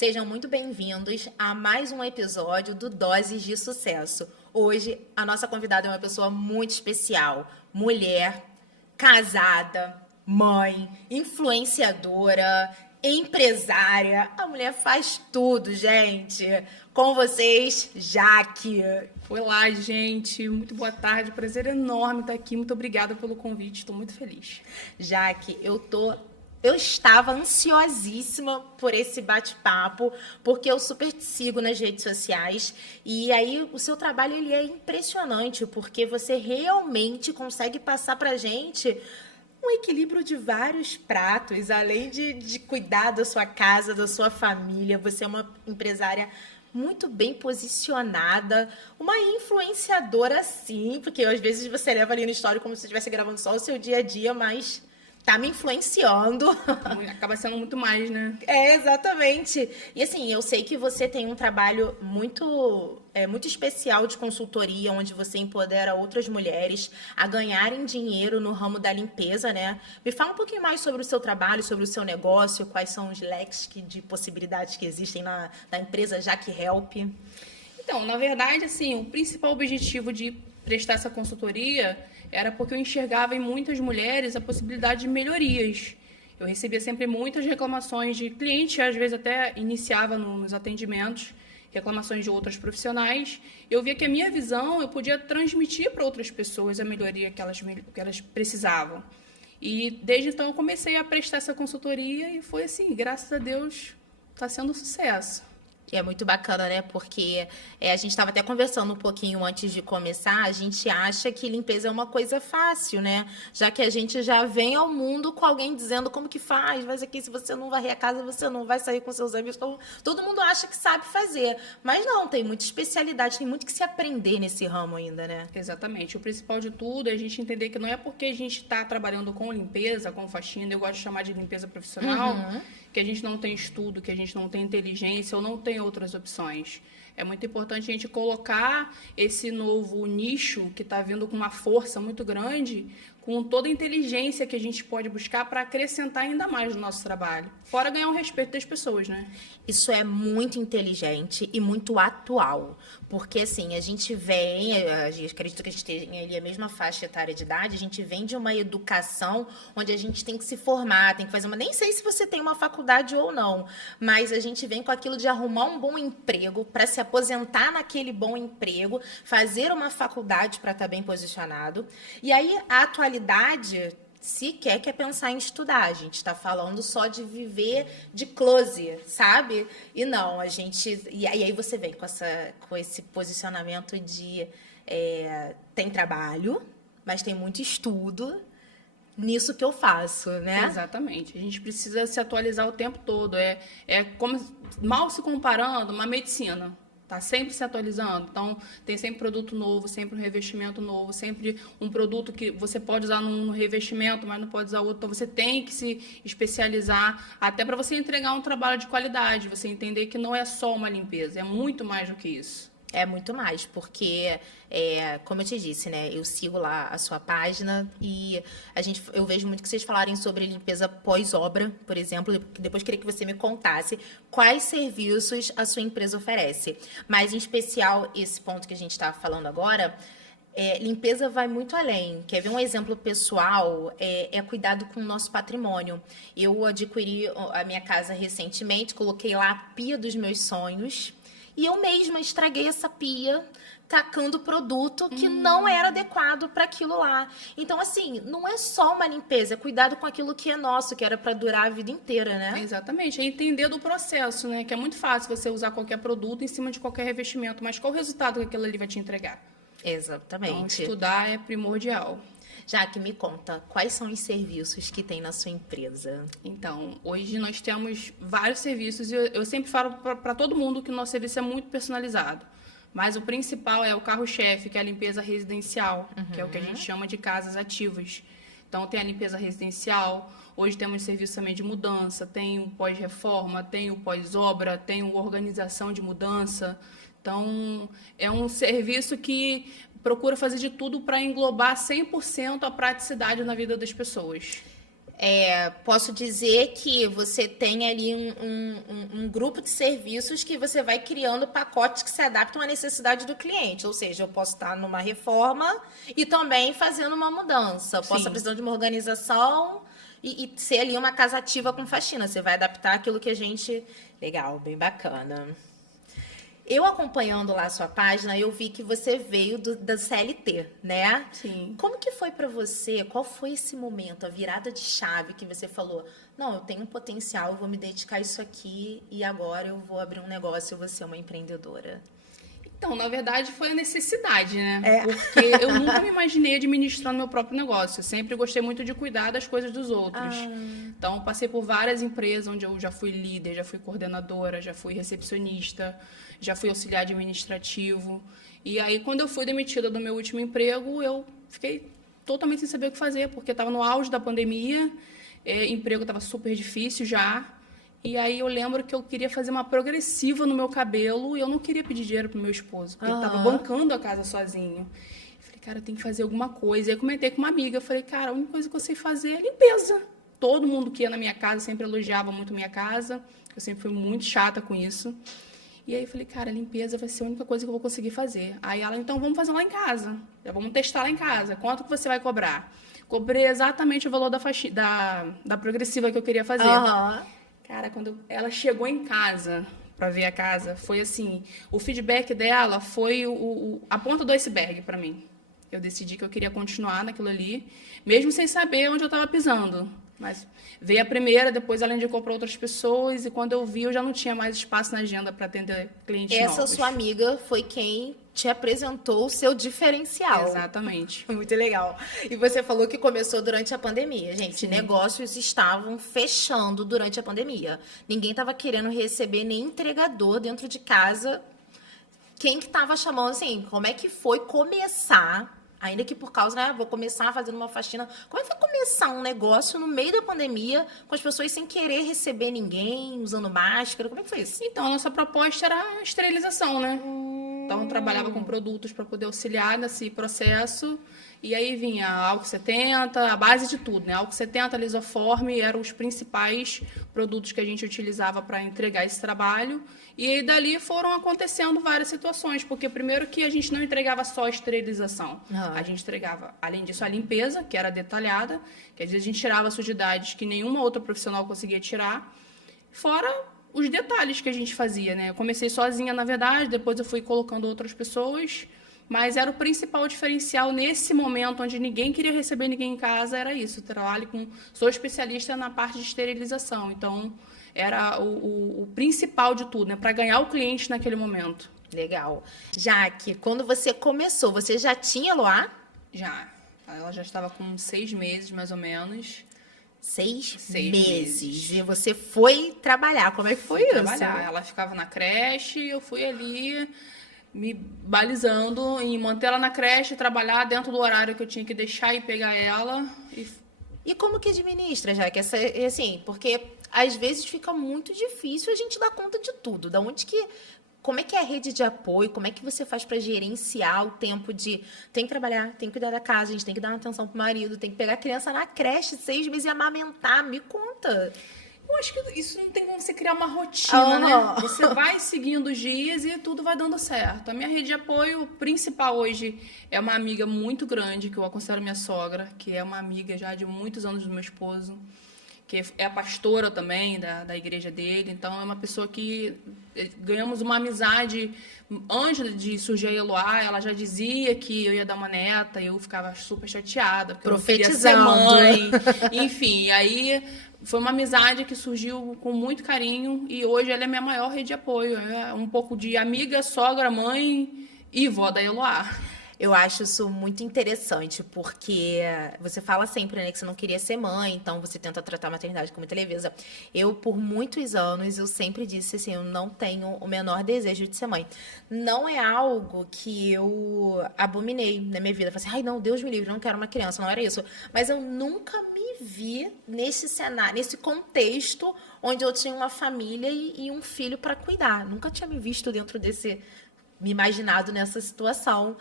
Sejam muito bem-vindos a mais um episódio do Doses de Sucesso. Hoje, a nossa convidada é uma pessoa muito especial. Mulher, casada, mãe, influenciadora, empresária. A mulher faz tudo, gente. Com vocês, Jaque. Olá, gente. Muito boa tarde. Prazer enorme estar aqui. Muito obrigada pelo convite. Estou muito feliz. Jaque, eu estava ansiosíssima por esse bate-papo, porque eu super te sigo nas redes sociais e aí o seu trabalho ele é impressionante, porque você realmente consegue passar pra gente um equilíbrio de vários pratos, além de cuidar da sua casa, da sua família. Você é uma empresária muito bem posicionada, uma influenciadora sim, porque às vezes você leva ali no story como se estivesse gravando só o seu dia a dia, mas tá me influenciando. Acaba sendo muito mais, né? É, exatamente. E assim, eu sei que você tem um trabalho muito especial de consultoria, onde você empodera outras mulheres a ganharem dinheiro no ramo da limpeza, né? Me fala um pouquinho mais sobre o seu trabalho, sobre o seu negócio, quais são os leques de possibilidades que existem na empresa Jaque Help. Então, na verdade, assim, o principal objetivo de prestar essa consultoria era porque eu enxergava em muitas mulheres a possibilidade de melhorias. Eu recebia sempre muitas reclamações de clientes, às vezes até iniciava nos atendimentos, reclamações de outras profissionais. Eu via que a minha visão eu podia transmitir para outras pessoas a melhoria que elas precisavam. E desde então eu comecei a prestar essa consultoria e foi assim, graças a Deus, está sendo um sucesso. E é muito bacana, né? Porque a gente estava até conversando um pouquinho antes de começar, a gente acha que limpeza é uma coisa fácil, né? Já que a gente já vem ao mundo com alguém dizendo como que faz aqui, se você não varrer a casa, você não vai sair com seus amigos. Então, todo mundo acha que sabe fazer. Mas não, tem muita especialidade, tem muito que se aprender nesse ramo ainda, né? Exatamente. O principal de tudo é a gente entender que não é porque a gente está trabalhando com limpeza, com faxina, eu gosto de chamar de limpeza profissional, que a gente não tem estudo, que a gente não tem inteligência ou não tem outras opções. É muito importante a gente colocar esse novo nicho que está vindo com uma força muito grande, com toda a inteligência que a gente pode buscar para acrescentar ainda mais no nosso trabalho. Fora ganhar o respeito das pessoas, né? Isso é muito inteligente e muito atual. Porque, assim, a gente vem, acredito que a gente tem ali a mesma faixa etária de idade, a gente vem de uma educação onde a gente tem que se formar, tem que fazer uma... Nem sei se você tem uma faculdade ou não, mas a gente vem com aquilo de arrumar um bom emprego, para se aposentar naquele bom emprego, fazer uma faculdade para estar bem posicionado. E aí, a atualidade... sequer quer pensar em estudar, a gente está falando só de viver de close, sabe? E não, a gente... E aí você vem com esse posicionamento de tem trabalho, mas tem muito estudo nisso que eu faço, né? Exatamente. A gente precisa se atualizar o tempo todo. É como, mal se comparando, uma medicina. Está sempre se atualizando. Então, tem sempre produto novo, sempre um revestimento novo, sempre um produto que você pode usar num revestimento, mas não pode usar outro. Então, você tem que se especializar até para você entregar um trabalho de qualidade. Você entender que não é só uma limpeza, é muito mais do que isso. É muito mais, porque, como eu te disse, né? Eu sigo lá a sua página e eu vejo muito que vocês falarem sobre limpeza pós-obra, por exemplo. Depois queria que você me contasse quais serviços a sua empresa oferece. Mas, em especial, esse ponto que a gente está falando agora, limpeza vai muito além. Quer ver um exemplo pessoal? É cuidado com o nosso patrimônio. Eu adquiri a minha casa recentemente, coloquei lá a pia dos meus sonhos. E eu mesma estraguei essa pia tacando produto que não era adequado para aquilo lá. Então, assim, não é só uma limpeza, é cuidado com aquilo que é nosso, que era para durar a vida inteira, né? Exatamente, é entender do processo, né? Que é muito fácil você usar qualquer produto em cima de qualquer revestimento, mas qual o resultado que aquilo ali vai te entregar? Exatamente. Então, estudar é primordial. Jaque, me conta, quais são os serviços que tem na sua empresa? Então, hoje nós temos vários serviços e eu sempre falo para todo mundo que o nosso serviço é muito personalizado. Mas o principal é o carro-chefe, que é a limpeza residencial, que é o que a gente chama de casas ativas. Então, tem a limpeza residencial, hoje temos serviço também de mudança, tem o pós-reforma, tem o pós-obra, tem o organização de mudança. Então, é um serviço que procura fazer de tudo para englobar 100% a praticidade na vida das pessoas. Posso dizer que você tem ali um grupo de serviços que você vai criando pacotes que se adaptam à necessidade do cliente. Ou seja, eu posso estar numa reforma e também fazendo uma mudança. Eu posso estar precisando de uma organização e ser ali uma casa ativa com faxina. Você vai adaptar aquilo que a gente... Legal, bem bacana. Eu acompanhando lá a sua página, eu vi que você veio da CLT, né? Sim. Como que foi para você? Qual foi esse momento, a virada de chave que você falou, não, eu tenho um potencial, eu vou me dedicar a isso aqui e agora eu vou abrir um negócio, eu vou ser uma empreendedora? Então, na verdade, foi a necessidade, né? Porque eu nunca me imaginei administrando meu próprio negócio. Eu sempre gostei muito de cuidar das coisas dos outros. Então, passei por várias empresas onde eu já fui líder, já fui coordenadora, já fui recepcionista, já fui auxiliar administrativo. E aí, quando eu fui demitida do meu último emprego, eu fiquei totalmente sem saber o que fazer, porque estava no auge da pandemia, emprego estava super difícil já. E aí eu lembro que eu queria fazer uma progressiva no meu cabelo e eu não queria pedir dinheiro pro meu esposo, porque ele estava bancando a casa sozinho. Eu falei, cara, eu tenho que fazer alguma coisa. E aí comentei com uma amiga, eu falei, cara, a única coisa que eu sei fazer é limpeza. Todo mundo que ia na minha casa sempre elogiava muito minha casa, eu sempre fui muito chata com isso. E aí eu falei, cara, limpeza vai ser a única coisa que eu vou conseguir fazer. Aí ela, então vamos fazer lá em casa. Já vamos testar lá em casa. Quanto que você vai cobrar? Cobrei exatamente o valor da progressiva que eu queria fazer. Cara, quando ela chegou em casa para ver a casa, foi assim, o feedback dela foi a ponta do iceberg para mim. Eu decidi que eu queria continuar naquilo ali, mesmo sem saber onde eu estava pisando. Mas veio a primeira, depois ela indicou para outras pessoas, e quando eu vi, eu já não tinha mais espaço na agenda para atender clientes novos. Essa sua amiga foi quem te apresentou o seu diferencial. Exatamente. Muito legal. E você falou que começou durante a pandemia. Gente, Sim. Negócios estavam fechando durante a pandemia. Ninguém estava querendo receber nem entregador dentro de casa. Quem que estava chamando, assim, como é que foi começar... Ainda que por causa, né, vou começar fazendo uma faxina. Como é que foi começar um negócio no meio da pandemia, com as pessoas sem querer receber ninguém, usando máscara? Como é que foi isso? Então, a nossa proposta era a esterilização, né? Então, eu trabalhava com produtos para poder auxiliar nesse processo. E aí vinha álcool 70, a base de tudo, né? Álcool 70, lisoforme, eram os principais produtos que a gente utilizava para entregar esse trabalho. E aí dali foram acontecendo várias situações, porque primeiro que a gente não entregava só a esterilização. A gente entregava, além disso, a limpeza, que era detalhada, que às vezes a gente tirava sujidades que nenhuma outra profissional conseguia tirar, fora os detalhes que a gente fazia, né? Eu comecei sozinha, na verdade, depois eu fui colocando outras pessoas, mas era o principal diferencial nesse momento, onde ninguém queria receber ninguém em casa, era isso. Sou especialista na parte de esterilização, então era o principal de tudo, né? Para ganhar o cliente naquele momento. Legal. Jaque, quando você começou, você já tinha Eloá? Já. Ela já estava com 6 meses, mais ou menos. 6 6 meses. E você foi trabalhar. Como é que foi isso? Trabalhar. Ela ficava na creche, eu fui ali me balizando em manter ela na creche, trabalhar dentro do horário que eu tinha que deixar e pegar ela. E como que administra, Jaque? Assim, porque às vezes fica muito difícil a gente dar conta de tudo. Como é que é a rede de apoio? Como é que você faz para gerenciar o tempo de... Tem que trabalhar, tem que cuidar da casa, a gente tem que dar uma atenção pro marido, tem que pegar a criança na creche 6 meses e amamentar. Me conta. Eu acho que isso não tem como você criar uma rotina, né? Você vai seguindo os dias e tudo vai dando certo. A minha rede de apoio principal hoje é uma amiga muito grande, que eu considero minha sogra, que é uma amiga já de muitos anos do meu esposo, que é a pastora também da igreja dele. Então, é uma pessoa que ganhamos uma amizade. Antes de surgir a Eloá, ela já dizia que eu ia dar uma neta, e eu ficava super chateada, porque eu não queria ser mãe. Enfim, aí foi uma amizade que surgiu com muito carinho, e hoje ela é minha maior rede de apoio. É um pouco de amiga, sogra, mãe e vó da Eloá. Eu acho isso muito interessante, porque você fala sempre, né, que você não queria ser mãe, então você tenta tratar a maternidade com muita leveza. Eu, por muitos anos, eu sempre disse assim, eu não tenho o menor desejo de ser mãe. Não é algo que eu abominei na minha vida. Eu falei assim, ai não, Deus me livre, eu não quero uma criança, não era isso. Mas eu nunca me vi nesse cenário, nesse contexto onde eu tinha uma família e um filho para cuidar. Nunca tinha me visto me imaginado nessa situação.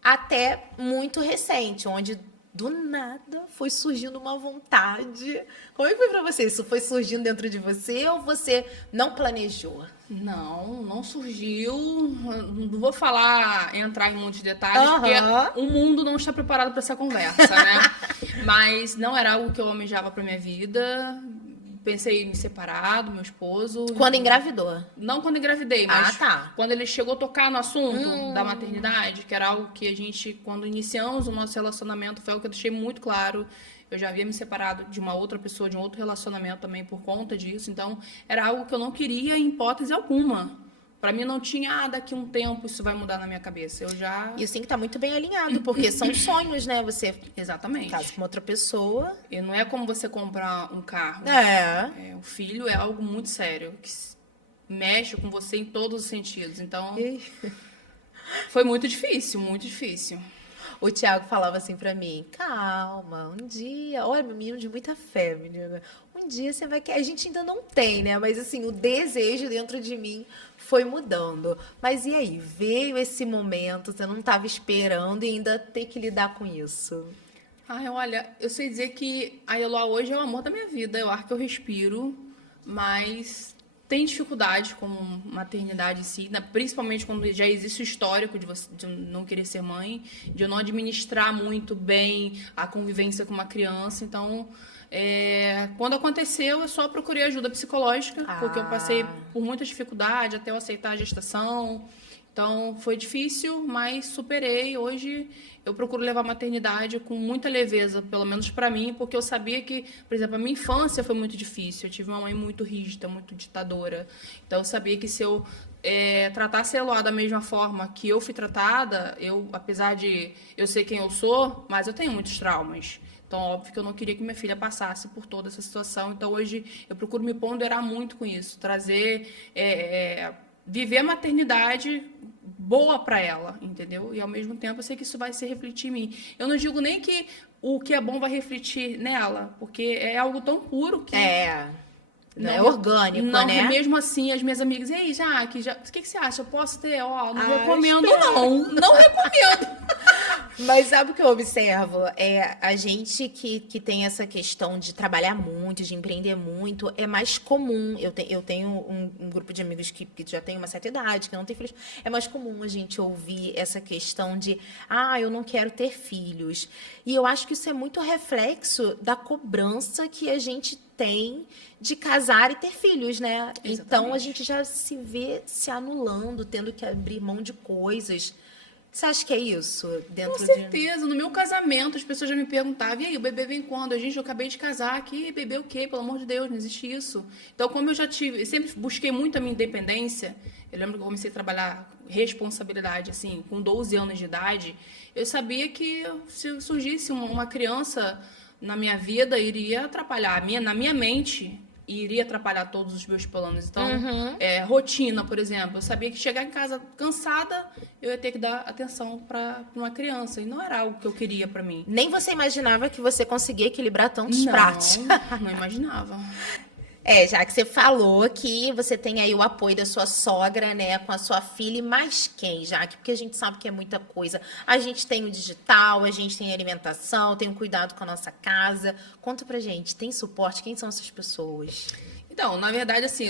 Até muito recente, onde do nada foi surgindo uma vontade. Como é que foi pra você? Isso foi surgindo dentro de você ou você não planejou? Não surgiu. Não vou entrar em muitos detalhes, Aham. porque o mundo não está preparado para essa conversa, né? Mas não era algo que eu almejava para minha vida. Pensei em me separar do meu esposo. Quando engravidou? Não quando engravidei, mas tá. quando ele chegou a tocar no assunto da maternidade, que era algo que a gente, quando iniciamos o nosso relacionamento, foi algo que eu deixei muito claro. Eu já havia me separado de uma outra pessoa, de um outro relacionamento também por conta disso. Então, era algo que eu não queria em hipótese alguma. Pra mim não tinha, daqui a um tempo isso vai mudar na minha cabeça. Eu já... Isso tem que estar muito bem alinhado, porque são sonhos, né? Você Exatamente. casa com outra pessoa. E não é como você comprar um carro. O filho é algo muito sério, que mexe com você em todos os sentidos. Então, foi muito difícil, muito difícil. O Thiago falava assim pra mim, calma, um dia... Olha, menino de muita fé, menina. Um dia você vai querer... A gente ainda não tem, né? Mas, assim, o desejo dentro de mim foi mudando. Mas e aí? Veio esse momento, você não estava esperando e ainda ter que lidar com isso? Olha, eu sei dizer que a Eloá hoje é o amor da minha vida, é o ar que eu respiro, mas... Tem dificuldade com maternidade em si, né? Principalmente quando já existe o histórico de não querer ser mãe, de eu não administrar muito bem a convivência com uma criança. Então, quando aconteceu, eu só procurei ajuda psicológica, porque eu passei por muita dificuldade até eu aceitar a gestação. Então, foi difícil, mas superei. Hoje, eu procuro levar a maternidade com muita leveza, pelo menos para mim, porque eu sabia que, por exemplo, a minha infância foi muito difícil. Eu tive uma mãe muito rígida, muito ditadora. Então, eu sabia que se eu tratasse a Eloá da mesma forma que eu fui tratada, apesar de eu ser quem eu sou, mas eu tenho muitos traumas. Então, óbvio que eu não queria que minha filha passasse por toda essa situação. Então, hoje, eu procuro me ponderar muito com isso, trazer... viver a maternidade boa para ela, entendeu? E ao mesmo tempo eu sei que isso vai se refletir em mim. Eu não digo nem que o que é bom vai refletir nela, porque é algo tão puro que... Não é orgânico, não, né? Mesmo assim, as minhas amigas, ei, Jaque, o que você acha? Eu posso ter? Não recomendo, espero. não recomendo. Mas sabe o que eu observo? A gente que tem essa questão de trabalhar muito, de empreender muito, é mais comum. Eu tenho um grupo de amigos que já tem uma certa idade, que não tem filhos. É mais comum a gente ouvir essa questão de eu não quero ter filhos. E eu acho que isso é muito reflexo da cobrança que a gente tem de casar e ter filhos, né? Exatamente. Então, a gente já se vê se anulando, tendo que abrir mão de coisas. Você acha que é isso? Com certeza. No meu casamento, as pessoas já me perguntavam, e aí, o bebê vem quando? Gente, eu acabei de casar aqui, bebê o quê? Pelo amor de Deus, não existe isso. Então, como eu sempre busquei muito a minha independência, eu lembro que eu comecei a trabalhar responsabilidade, assim, com 12 anos de idade, eu sabia que se surgisse uma criança na minha vida, iria atrapalhar. Na minha mente, iria atrapalhar todos os meus planos. Então, rotina, por exemplo. Eu sabia que chegar em casa cansada, eu ia ter que dar atenção para uma criança. E não era algo que eu queria para mim. Nem você imaginava que você conseguia equilibrar tantos pratos. Não imaginava. Já que você falou que você tem aí o apoio da sua sogra, né, com a sua filha, e mais quem, Jaque? Porque a gente sabe que é muita coisa. A gente tem o digital, a gente tem a alimentação, tem o cuidado com a nossa casa. Conta pra gente, tem suporte? Quem são essas pessoas? Então, na verdade, assim,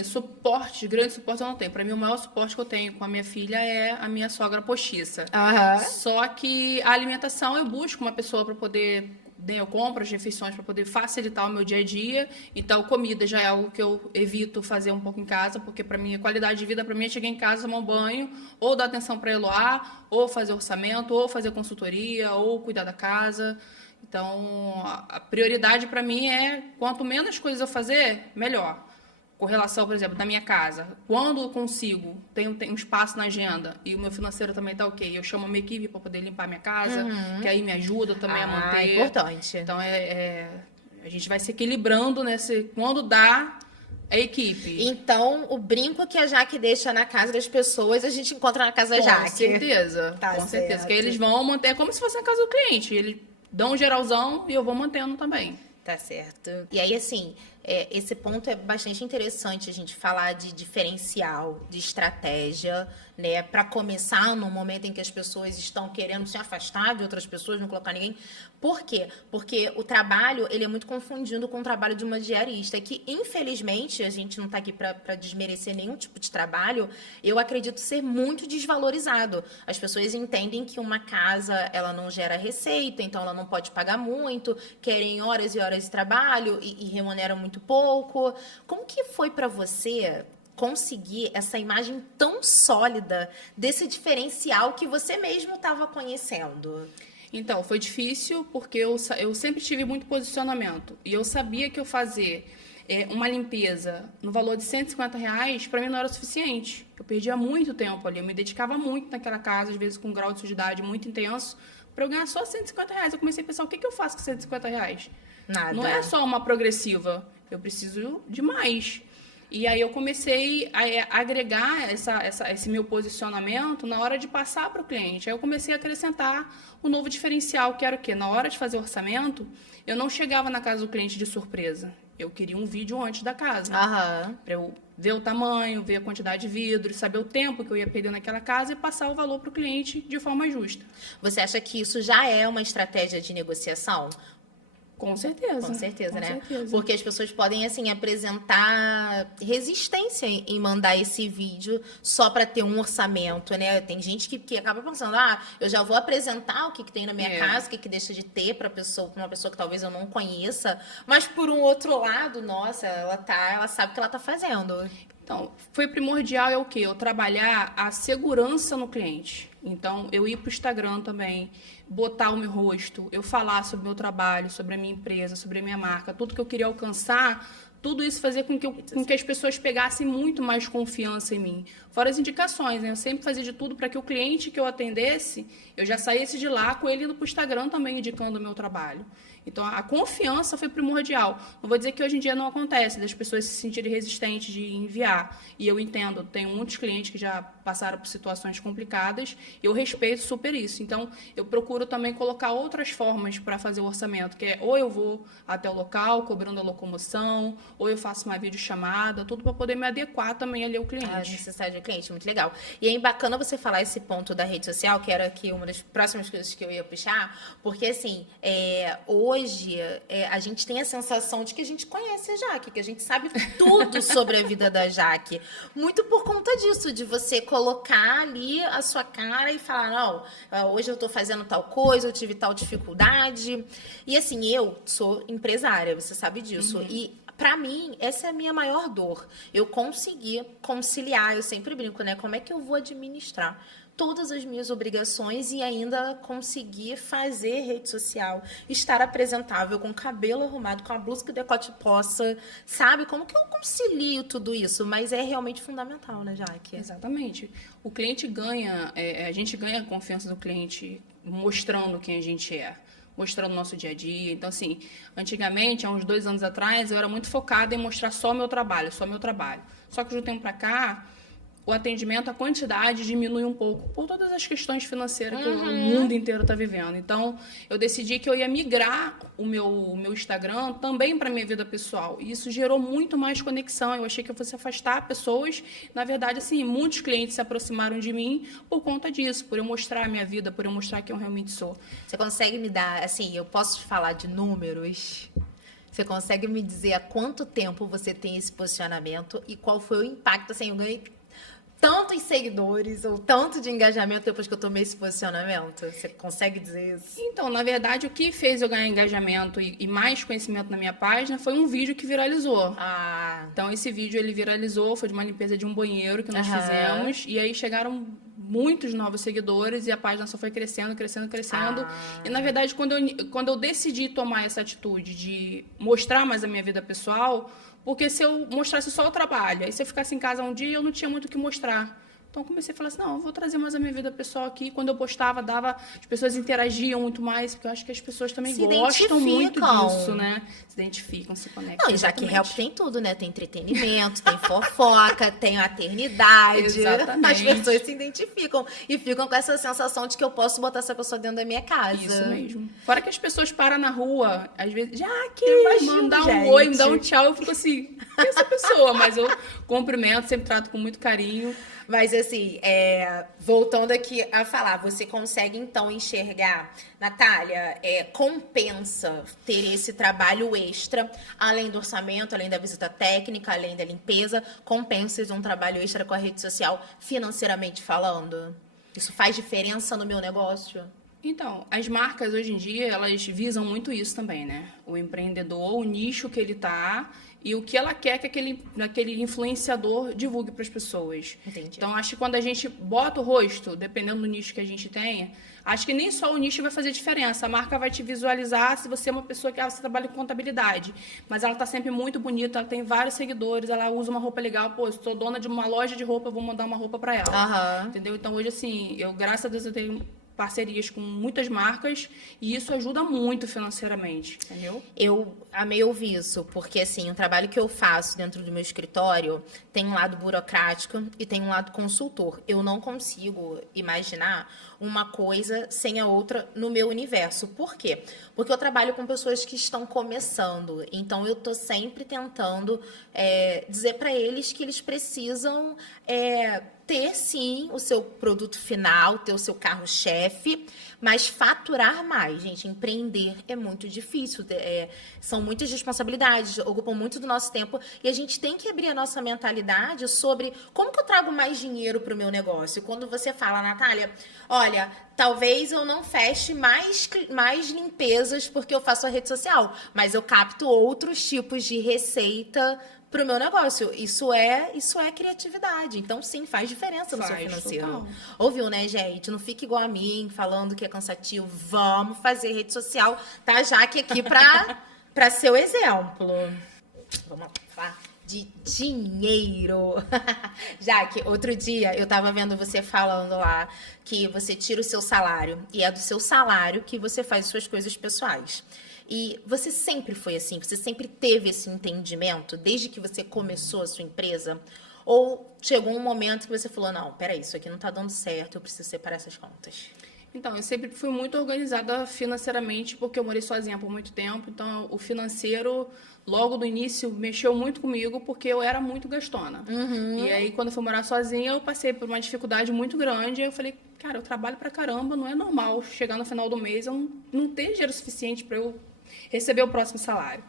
grande suporte eu não tenho. Para mim, o maior suporte que eu tenho com a minha filha é a minha sogra postiça. Só que a alimentação eu busco uma pessoa para poder... Eu compro as refeições para poder facilitar o meu dia a dia. Então, comida já é algo que eu evito fazer um pouco em casa, porque para mim, a qualidade de vida para mim é chegar em casa, tomar um banho, ou dar atenção para Eloá, ou fazer orçamento, ou fazer consultoria, ou cuidar da casa. Então, a prioridade para mim é quanto menos coisas eu fazer, melhor. Com relação, por exemplo, da minha casa, quando eu consigo, tenho um espaço na agenda e o meu financeiro também tá ok, eu chamo a minha equipe para poder limpar a minha casa, que aí me ajuda também a manter. É importante. Então, a gente vai se equilibrando quando dá a equipe. Então, o brinco que a Jaque deixa na casa das pessoas, a gente encontra na casa da Jaque. Com certeza, com certeza. Que aí eles vão manter, como se fosse na casa do cliente. Eles dão um geralzão e eu vou mantendo também. Tá certo. E aí, assim, esse ponto é bastante interessante a gente falar de diferencial, de estratégia, né? Para começar no momento em que as pessoas estão querendo se afastar de outras pessoas, não colocar ninguém. Por quê? Porque o trabalho, ele é muito confundido com o trabalho de uma diarista, que infelizmente, a gente não está aqui para desmerecer nenhum tipo de trabalho, eu acredito ser muito desvalorizado. As pessoas entendem que uma casa, ela não gera receita, então ela não pode pagar muito, querem horas e horas de trabalho e remuneram muito pouco. Como que foi para você conseguir essa imagem tão sólida desse diferencial que você mesmo estava conhecendo? Então, foi difícil porque eu sempre tive muito posicionamento. E eu sabia que eu fazer uma limpeza no valor de R$150, para mim não era suficiente. Eu perdia muito tempo ali, eu me dedicava muito naquela casa, às vezes com um grau de sujidade muito intenso, para eu ganhar só R$150. Eu comecei a pensar, o que eu faço com R$150? Nada. Não é só uma progressiva, eu preciso de mais. E aí eu comecei a agregar esse meu posicionamento na hora de passar para o cliente. Aí eu comecei a acrescentar um novo diferencial, que era o quê? Na hora de fazer o orçamento, eu não chegava na casa do cliente de surpresa. Eu queria um vídeo antes da casa. Aham. Para eu ver o tamanho, ver a quantidade de vidros, saber o tempo que eu ia perder naquela casa e passar o valor para o cliente de forma justa. Você acha que isso já é uma estratégia de negociação? Com certeza. Com certeza, Com né? certeza. Porque as pessoas podem, assim, apresentar resistência em mandar esse vídeo só para ter um orçamento, né? Tem gente que acaba pensando, eu já vou apresentar o que tem na minha casa, o que deixa de ter para uma pessoa que talvez eu não conheça. Mas, por um outro lado, nossa, ela sabe o que ela tá fazendo. Então, foi primordial o quê? Eu trabalhar a segurança no cliente. Então, eu ir para o Instagram também, botar o meu rosto, eu falar sobre o meu trabalho, sobre a minha empresa, sobre a minha marca, tudo que eu queria alcançar, tudo isso fazia com que as pessoas pegassem muito mais confiança em mim. Fora as indicações, né? Eu sempre fazia de tudo para que o cliente que eu atendesse, eu já saísse de lá com ele indo para o Instagram também indicando o meu trabalho. Então, a confiança foi primordial. Não vou dizer que hoje em dia não acontece, das pessoas se sentirem resistentes de enviar. E eu entendo, tenho muitos clientes que já passaram por situações complicadas e eu respeito super isso. Então, eu procuro também colocar outras formas para fazer o orçamento, que é ou eu vou até o local, cobrando a locomoção, ou eu faço uma videochamada, tudo para poder me adequar também ali ao cliente. A necessidade do cliente, muito legal. E é bacana você falar esse ponto da rede social, que era aqui uma das próximas coisas que eu ia puxar, porque, assim, hoje a gente tem a sensação de que a gente conhece a Jaque, que a gente sabe tudo sobre a vida da Jaque. Muito por conta disso, de você colocar ali a sua cara e falar, não, hoje eu tô fazendo tal coisa, eu tive tal dificuldade. E assim, eu sou empresária, você sabe disso. E para mim, essa é a minha maior dor. Eu consegui conciliar, eu sempre brinco, né? Como é que eu vou administrar todas as minhas obrigações e ainda conseguir fazer rede social, estar apresentável, com o cabelo arrumado, com a blusa que o decote possa, sabe? Como que eu concilio tudo isso? Mas é realmente fundamental, né, Jaque? Exatamente. O cliente ganha, a gente ganha a confiança do cliente mostrando quem a gente é, mostrando o nosso dia a dia. Então, assim, antigamente, há uns 2 anos atrás, eu era muito focada em mostrar só meu trabalho, só meu trabalho. Só que de um tempo para cá, o atendimento, a quantidade diminui um pouco por todas as questões financeiras que o mundo inteiro está vivendo. Então, eu decidi que eu ia migrar o meu Instagram também para a minha vida pessoal. E isso gerou muito mais conexão. Eu achei que eu fosse afastar pessoas. Na verdade, assim, muitos clientes se aproximaram de mim por conta disso, por eu mostrar a minha vida, por eu mostrar quem eu realmente sou. Você consegue me dar, assim, eu posso te falar de números? Você consegue me dizer há quanto tempo você tem esse posicionamento e qual foi o impacto? Assim, eu ganhei tantos seguidores ou tanto de engajamento depois que eu tomei esse posicionamento? Você consegue dizer isso? Então, na verdade, o que fez eu ganhar engajamento e mais conhecimento na minha página foi um vídeo que viralizou. Então, esse vídeo ele viralizou, foi de uma limpeza de um banheiro que nós fizemos. E aí chegaram muitos novos seguidores e a página só foi crescendo, crescendo, crescendo. E, na verdade, quando eu decidi tomar essa atitude de mostrar mais a minha vida pessoal, porque se eu mostrasse só o trabalho, aí se eu ficasse em casa um dia, eu não tinha muito o que mostrar. Então, Então, eu comecei a falar assim, não, eu vou trazer mais a minha vida pessoal aqui. Quando eu postava, as pessoas interagiam muito mais, porque eu acho que as pessoas também gostam muito disso, né? Se identificam, se conectam. Não, e já que Help tem tudo, né? Tem entretenimento, tem fofoca, tem maternidade. Exatamente. As pessoas se identificam e ficam com essa sensação de que eu posso botar essa pessoa dentro da minha casa. Isso mesmo. Fora que as pessoas param na rua, às vezes, mandar um gente. oi, me dar um tchau, eu fico assim, quem é essa pessoa? Mas eu cumprimento, sempre trato com muito carinho. Mas assim, voltando aqui a falar, você consegue então enxergar, Natália, compensa ter esse trabalho extra, além do orçamento, além da visita técnica, além da limpeza, compensa um trabalho extra com a rede social, financeiramente falando? Isso faz diferença no meu negócio? Então, as marcas hoje em dia, elas visam muito isso também, né? O empreendedor, o nicho que ele tá e o que ela quer que aquele influenciador divulgue para as pessoas. Entendi. Então, acho que quando a gente bota o rosto, dependendo do nicho que a gente tenha, acho que nem só o nicho vai fazer diferença. A marca vai te visualizar se você é uma pessoa que você trabalha com contabilidade, mas ela tá sempre muito bonita, ela tem vários seguidores, ela usa uma roupa legal. Pô, se sou dona de uma loja de roupa, eu vou mandar uma roupa para ela. Uhum. Entendeu? Então, hoje, assim, graças a Deus, eu tenho parcerias com muitas marcas e isso ajuda muito financeiramente, entendeu? Eu amei ouvir isso, porque assim, o trabalho que eu faço dentro do meu escritório tem um lado burocrático e tem um lado consultor. Eu não consigo imaginar uma coisa sem a outra no meu universo. Por quê? Porque eu trabalho com pessoas que estão começando, então eu tô sempre tentando dizer para eles que eles precisam ter, sim, o seu produto final, ter o seu carro-chefe, mas faturar mais, gente. Empreender é muito difícil. São muitas responsabilidades, ocupam muito do nosso tempo. E a gente tem que abrir a nossa mentalidade sobre como que eu trago mais dinheiro para o meu negócio. Quando você fala, Natália, olha, talvez eu não feche mais limpezas porque eu faço a rede social, mas eu capto outros tipos de receita para o meu negócio. Isso é criatividade. Então, sim, faz diferença no seu financeiro. Total. Ouviu, né, gente? Não fique igual a mim, falando que é cansativo. Vamos fazer rede social, tá? Jaque aqui para ser o exemplo. Vamos falar de dinheiro. Jaque, outro dia eu tava vendo você falando lá que você tira o seu salário e é do seu salário que você faz suas coisas pessoais. E você sempre foi assim? Você sempre teve esse entendimento desde que você começou a sua empresa? Ou chegou um momento que você falou, não, peraí, isso aqui não tá dando certo, eu preciso separar essas contas? Então, eu sempre fui muito organizada financeiramente, porque eu morei sozinha por muito tempo. Então, o financeiro, logo do início, mexeu muito comigo, porque eu era muito gastona. Uhum. E aí, quando eu fui morar sozinha, eu passei por uma dificuldade muito grande. Aí eu falei, cara, eu trabalho pra caramba, não é normal chegar no final do mês eu não ter dinheiro suficiente para eu receber o próximo salário.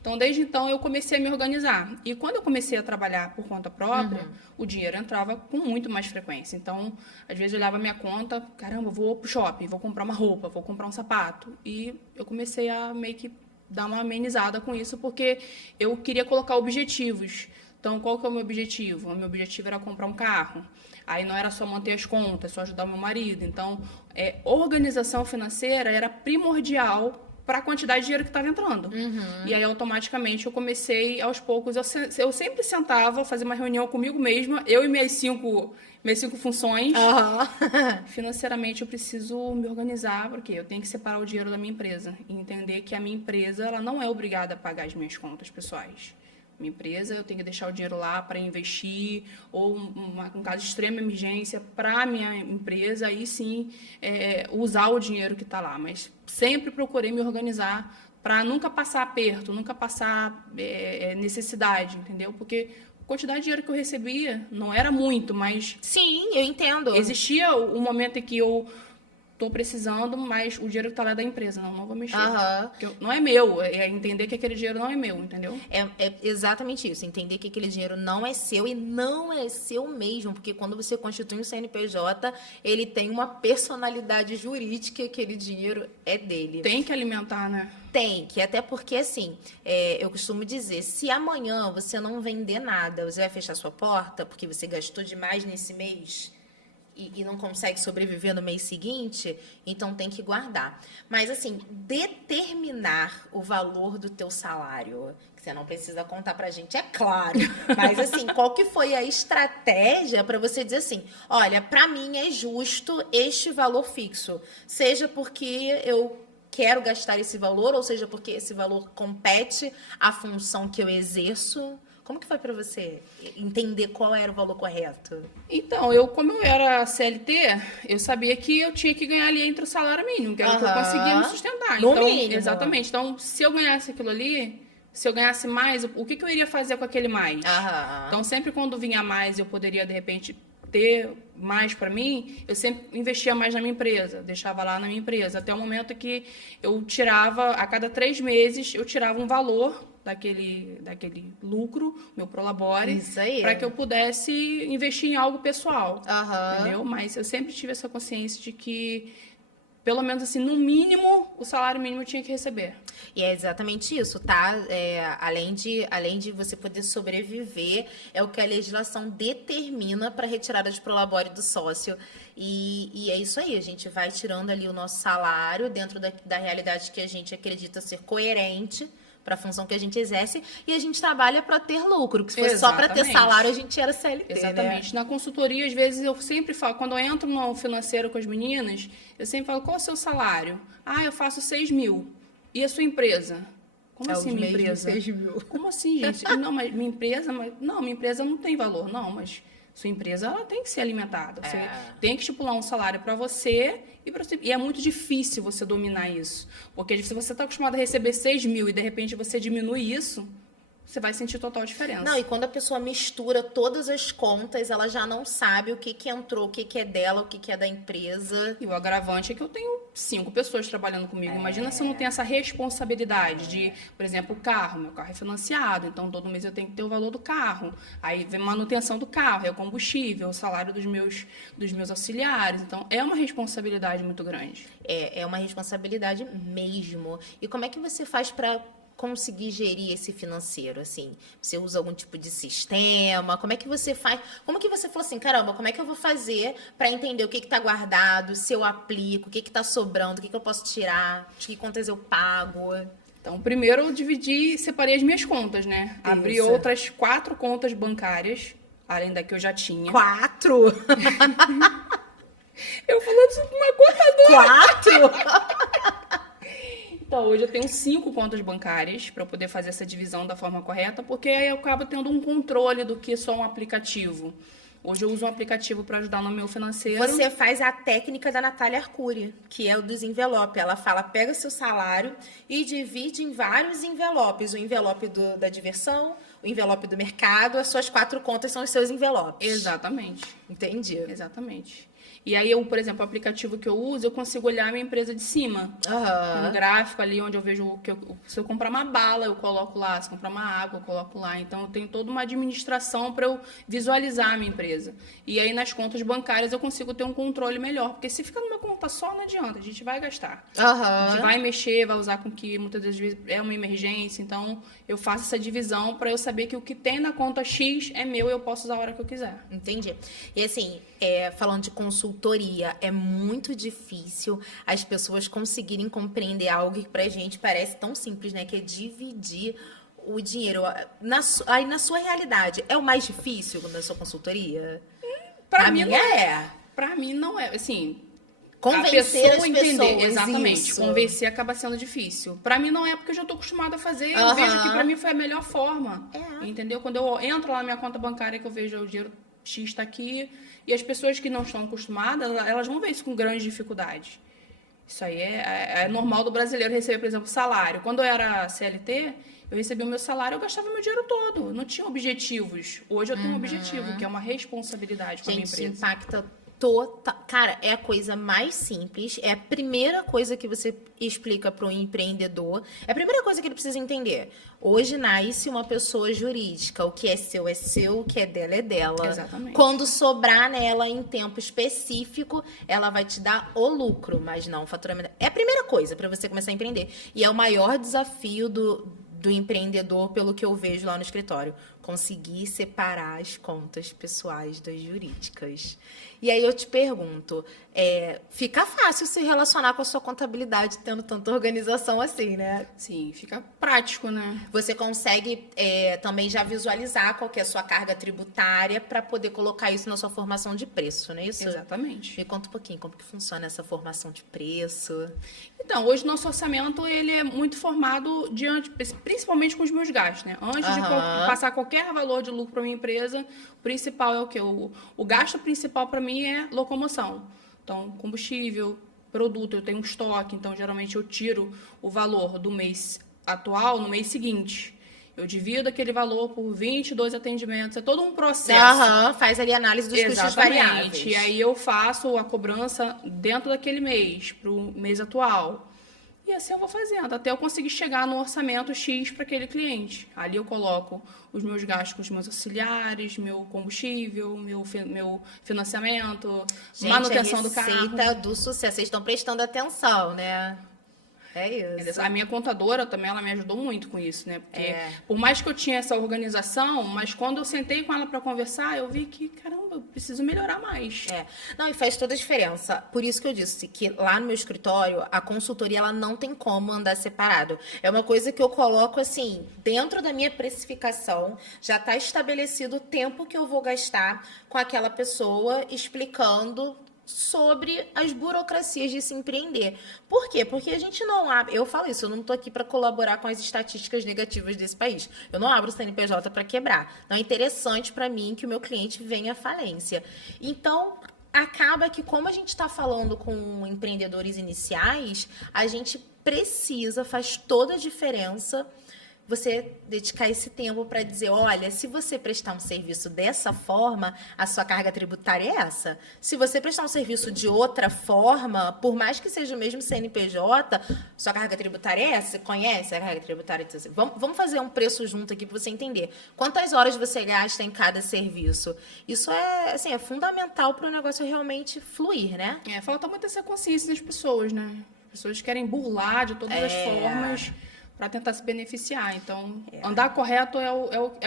Então, desde então, eu comecei a me organizar. E quando eu comecei a trabalhar por conta própria, o dinheiro entrava com muito mais frequência. Então, às vezes eu olhava a minha conta, caramba, vou pro shopping, vou comprar uma roupa, vou comprar um sapato. E eu comecei a meio que dar uma amenizada com isso, porque eu queria colocar objetivos. Então, qual que é o meu objetivo? O meu objetivo era comprar um carro. Aí não era só manter as contas, só ajudar o meu marido. Então, organização financeira era primordial para a quantidade de dinheiro que estava entrando. E aí, automaticamente, eu comecei, aos poucos, eu sempre sentava, fazia uma reunião comigo mesma, eu e minhas cinco funções. Financeiramente, eu preciso me organizar, porque eu tenho que separar o dinheiro da minha empresa e entender que a minha empresa ela não é obrigada a pagar as minhas contas pessoais. Minha empresa, eu tenho que deixar o dinheiro lá para investir, ou, um caso de extrema emergência, para a minha empresa, aí sim, usar o dinheiro que está lá. Mas sempre procurei me organizar para nunca passar aperto, nunca passar necessidade, entendeu? Porque a quantidade de dinheiro que eu recebia não era muito, mas... Sim, eu entendo. Existia o momento em que eu estou precisando, mas o dinheiro que está lá é da empresa, não vou mexer. Não é meu, é entender que aquele dinheiro não é meu, entendeu? É exatamente isso, entender que aquele dinheiro não é seu e não é seu mesmo, porque quando você constitui um CNPJ, ele tem uma personalidade jurídica e aquele dinheiro é dele. Tem que alimentar, né? Tem que, até porque, assim, eu costumo dizer, se amanhã você não vender nada, você vai fechar sua porta porque você gastou demais nesse mês... e não consegue sobreviver no mês seguinte, então tem que guardar. Mas, assim, determinar o valor do teu salário, que você não precisa contar pra gente, é claro. Mas, assim, qual que foi a estratégia para você dizer assim, olha, pra mim é justo este valor fixo, seja porque eu quero gastar esse valor, ou seja, porque esse valor compete à função que eu exerço. Como que foi para você entender qual era o valor correto? Então, como eu era CLT, eu sabia que eu tinha que ganhar ali entre o salário mínimo, que era o que eu conseguia me sustentar. No então, mínimo. Exatamente. Então, se eu ganhasse aquilo ali, se eu ganhasse mais, o que eu iria fazer com aquele mais? Então, sempre quando vinha mais, eu poderia, de repente, ter mais para mim, eu sempre investia mais na minha empresa, deixava lá na minha empresa, até o momento que eu tirava, a cada 3 meses, eu tirava um valor daquele lucro, meu Prolabore, para que eu pudesse investir em algo pessoal, entendeu? Mas eu sempre tive essa consciência de que, pelo menos assim, no mínimo, o salário mínimo eu tinha que receber. E é exatamente isso, tá? Além de você poder sobreviver, é o que a legislação determina para retirada de prolabore do sócio. E é isso aí, a gente vai tirando ali o nosso salário dentro da realidade que a gente acredita ser coerente para a função que a gente exerce, e a gente trabalha para ter lucro, que se fosse só para ter salário, a gente era CLT. Exatamente. Né? Na consultoria, às vezes, eu sempre falo, quando eu entro no financeiro com as meninas, eu sempre falo, qual é o seu salário? Eu faço 6 mil. E a sua empresa? Como assim, minha empresa? 6 mil. Como assim, gente? Não, mas minha empresa não tem valor. Não, mas sua empresa ela tem que ser alimentada. Você tem que estipular um salário para você e é muito difícil você dominar isso. Porque se você está acostumado a receber 6 mil e de repente você diminui isso, você vai sentir total diferença. Não, e quando a pessoa mistura todas as contas, ela já não sabe o que entrou, o que é dela, o que é da empresa. E o agravante é que eu tenho 5 pessoas trabalhando comigo. Imagina se eu não tenho essa responsabilidade de, por exemplo, o carro. Meu carro é financiado, então todo mês eu tenho que ter o valor do carro. Aí vem manutenção do carro, é o combustível, o salário dos meus auxiliares. Então é uma responsabilidade muito grande. É uma responsabilidade mesmo. E como é que você faz para conseguir gerir esse financeiro, assim? Você usa algum tipo de sistema? Como é que você faz? Como que você falou assim, caramba, como é que eu vou fazer para entender o que está guardado, se eu aplico, o que está sobrando, o que eu posso tirar, de que contas eu pago? Então, primeiro eu separei as minhas contas, né? Isso. Abri outras 4 contas bancárias, além da que eu já tinha. 4? Eu falando isso com uma contadora. 4? Então, hoje eu tenho 5 contas bancárias para poder fazer essa divisão da forma correta, porque aí eu acabo tendo um controle do que só um aplicativo. Hoje eu uso um aplicativo para ajudar no meu financeiro. Você faz a técnica da Natália Arcuri, que é o dos envelopes. Ela fala, pega seu salário e divide em vários envelopes. O envelope da diversão, o envelope do mercado, as suas 4 contas são os seus envelopes. Exatamente. Entendi. Exatamente. E aí, por exemplo, o aplicativo que eu uso, eu consigo olhar a minha empresa de cima. No gráfico ali, onde eu vejo que se eu comprar uma bala, eu coloco lá. Se comprar uma água, eu coloco lá. Então, eu tenho toda uma administração para eu visualizar a minha empresa. E aí, nas contas bancárias, eu consigo ter um controle melhor. Porque se fica numa conta só, não adianta. A gente vai gastar. A gente vai mexer, vai usar com que muitas das vezes é uma emergência. Então, eu faço essa divisão para eu saber que o que tem na conta X é meu e eu posso usar a hora que eu quiser. Entendi. E assim, falando de consultoria, é muito difícil as pessoas conseguirem compreender algo que pra gente parece tão simples, né? Que é dividir o dinheiro. Aí na sua realidade, é o mais difícil na sua consultoria? Pra mim é. Pra mim não é. Assim, convencer as entender, pessoas. Exatamente. Isso. Convencer acaba sendo difícil. Pra mim não é, porque eu já tô acostumada a fazer. Eu vejo que pra mim foi a melhor forma. Entendeu? Quando eu entro lá na minha conta bancária, que eu vejo o dinheiro X está aqui, e as pessoas que não estão acostumadas, elas vão ver isso com grandes dificuldades. Isso aí é normal do brasileiro receber, por exemplo, salário. Quando eu era CLT, eu recebia o meu salário, eu gastava meu dinheiro todo. Não tinha objetivos. Hoje eu tenho um objetivo, que é uma responsabilidade com a minha empresa. Impacta Cara, é a coisa mais simples. É a primeira coisa que você explica para um empreendedor. É a primeira coisa que ele precisa entender. Hoje nasce uma pessoa jurídica. O que é seu, o que é dela. Exatamente. Quando sobrar nela em tempo específico, ela vai te dar o lucro, mas não o faturamento. É a primeira coisa para você começar a empreender. E é o maior desafio do empreendedor, pelo que eu vejo lá no escritório. conseguir separar as contas pessoais das jurídicas. E aí eu te pergunto, fica fácil se relacionar com a sua contabilidade tendo tanta organização assim, né? Sim, fica prático, né? Você consegue também já visualizar qual que é a sua carga tributária para poder colocar isso na sua formação de preço, não é isso? Exatamente. Me conta um pouquinho como que funciona essa formação de preço. Então, hoje nosso orçamento ele é muito formado principalmente com os meus gastos, né? Antes de passar qualquer valor de lucro para minha empresa, o principal é o quê? O gasto principal para mim é locomoção. Então, combustível, produto, eu tenho um estoque, então geralmente eu tiro o valor do mês atual no mês seguinte. Eu divido aquele valor por 22 atendimentos, é todo um processo. Faz ali a análise dos custos variáveis. E aí eu faço a cobrança dentro daquele mês, para o mês atual. E assim eu vou fazendo, até eu conseguir chegar no orçamento X para aquele cliente. Ali eu coloco os meus gastos com os meus auxiliares, meu combustível, meu financiamento, Gente, manutenção do carro. Receita do sucesso. Vocês estão prestando atenção, né? É isso. A minha contadora também, ela me ajudou muito com isso, né? Porque por mais que eu tinha essa organização, mas quando eu sentei com ela para conversar, eu vi que, caramba, eu preciso melhorar mais. Não, e faz toda a diferença. Por isso que eu disse que lá no meu escritório, a consultoria, ela não tem como andar separado. É uma coisa que eu coloco, assim, dentro da minha precificação, já está estabelecido o tempo que eu vou gastar com aquela pessoa explicando sobre as burocracias de se empreender. Por quê? Porque a gente não abre... Eu falo isso, eu não estou aqui para colaborar com as estatísticas negativas desse país. Eu não abro o CNPJ para quebrar. Não é interessante para mim que o meu cliente venha à falência. Então, acaba que, como a gente está falando com empreendedores iniciais, a gente precisa, faz toda a diferença você dedicar esse tempo para dizer, olha, se você prestar um serviço dessa forma, a sua carga tributária é essa. Se você prestar um serviço de outra forma, por mais que seja o mesmo CNPJ, sua carga tributária é essa. Você conhece a carga tributária? Vamos fazer um preço junto aqui para você entender. Quantas horas você gasta em cada serviço? Isso é fundamental para o negócio realmente fluir, né? Falta muito essa consciência das pessoas, né? As pessoas querem burlar de todas as formas para tentar se beneficiar. Então, andar correto é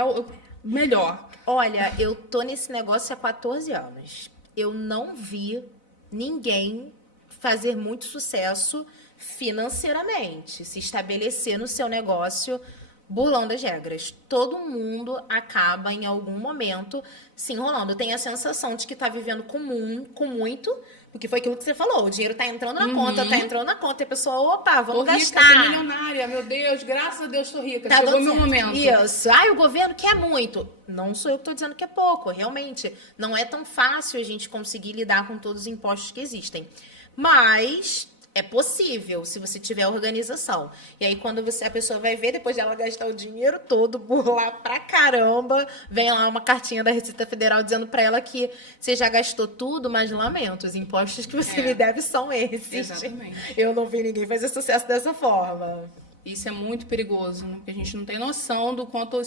o melhor. Olha, eu tô nesse negócio há 14 anos. Eu não vi ninguém fazer muito sucesso financeiramente, se estabelecer no seu negócio burlando as regras. Todo mundo acaba, em algum momento, se enrolando. Tem a sensação de que está vivendo com muito, porque foi aquilo que você falou. O dinheiro está entrando na conta, e a pessoa, opa, vamos gastar. Tô rica, tô milionária, meu Deus, graças a Deus tô rica. Chegou o meu momento. Isso. O governo quer muito. Não sou eu que estou dizendo que é pouco, realmente. Não é tão fácil a gente conseguir lidar com todos os impostos que existem. Mas é possível, se você tiver organização. E aí, quando a pessoa vai ver, depois de ela gastar o dinheiro todo, burlar pra caramba, vem lá uma cartinha da Receita Federal dizendo pra ela que você já gastou tudo, mas lamento, os impostos que você me deve são esses. Exatamente. Eu não vi ninguém fazer sucesso dessa forma. Isso é muito perigoso, né? Porque a gente não tem noção do quanto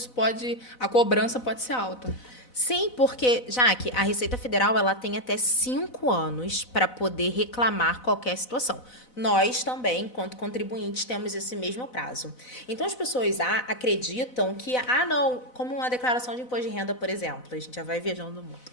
a cobrança pode ser alta. Sim, porque, Jaque, a Receita Federal ela tem até 5 anos para poder reclamar qualquer situação. Nós também, enquanto contribuintes, temos esse mesmo prazo. Então, as pessoas acreditam que, não, como uma declaração de imposto de renda, por exemplo, a gente já vai viajando muito.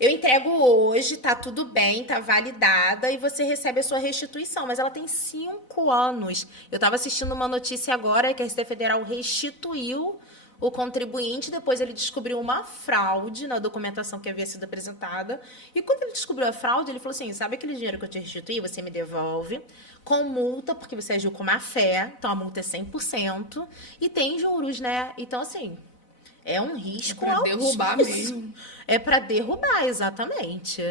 Eu entrego hoje, tá tudo bem, tá validada e você recebe a sua restituição, mas ela tem 5 anos. Eu estava assistindo uma notícia agora que a Receita Federal restituiu o contribuinte, depois ele descobriu uma fraude na documentação que havia sido apresentada. E quando ele descobriu a fraude, ele falou assim, sabe aquele dinheiro que eu te restituí? Você me devolve com multa, porque você agiu com má fé, então a multa é 100%, e tem juros, né? Então, assim, é um risco altíssimo. É para derrubar mesmo. É para derrubar, exatamente.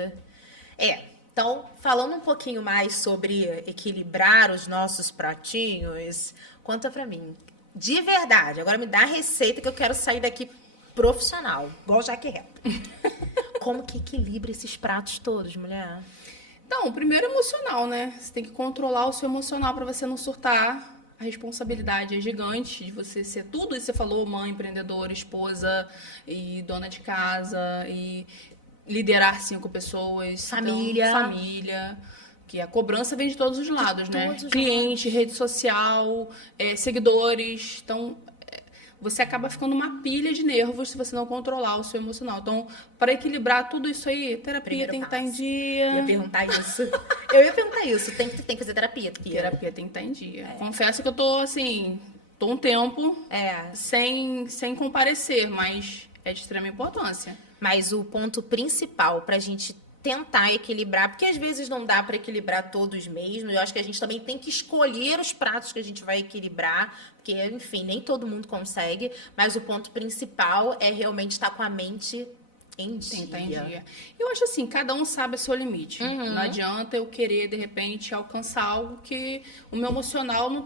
Então, falando um pouquinho mais sobre equilibrar os nossos pratinhos, conta para mim. De verdade, agora me dá a receita que eu quero sair daqui profissional, igual Jaque Reto. Como que equilibra esses pratos todos, mulher? Então, primeiro emocional, né? Você tem que controlar o seu emocional para você não surtar. A responsabilidade é gigante de você ser tudo isso que você falou, mãe, empreendedora, esposa e dona de casa e liderar 5 pessoas. Família. Então, família. Que a cobrança vem de todos os lados, né? Cliente, rede social, seguidores. Então, você acaba ficando uma pilha de nervos se você não controlar o seu emocional. Então, para equilibrar tudo isso aí, terapia Primeiro tem que estar em passo. dia. Eu ia perguntar isso. Eu ia perguntar isso. Tem que fazer terapia. Terapia tem que estar em dia. Confesso que eu tô, assim, um tempo sem comparecer, mas é de extrema importância. Mas o ponto principal pra gente tentar equilibrar, porque às vezes não dá para equilibrar todos mesmo, eu acho que a gente também tem que escolher os pratos que a gente vai equilibrar, porque, enfim, nem todo mundo consegue, mas o ponto principal é realmente estar com a mente em dia. Tem que estar em dia. Eu acho assim, cada um sabe o seu limite. Não adianta eu querer, de repente, alcançar algo que o meu emocional não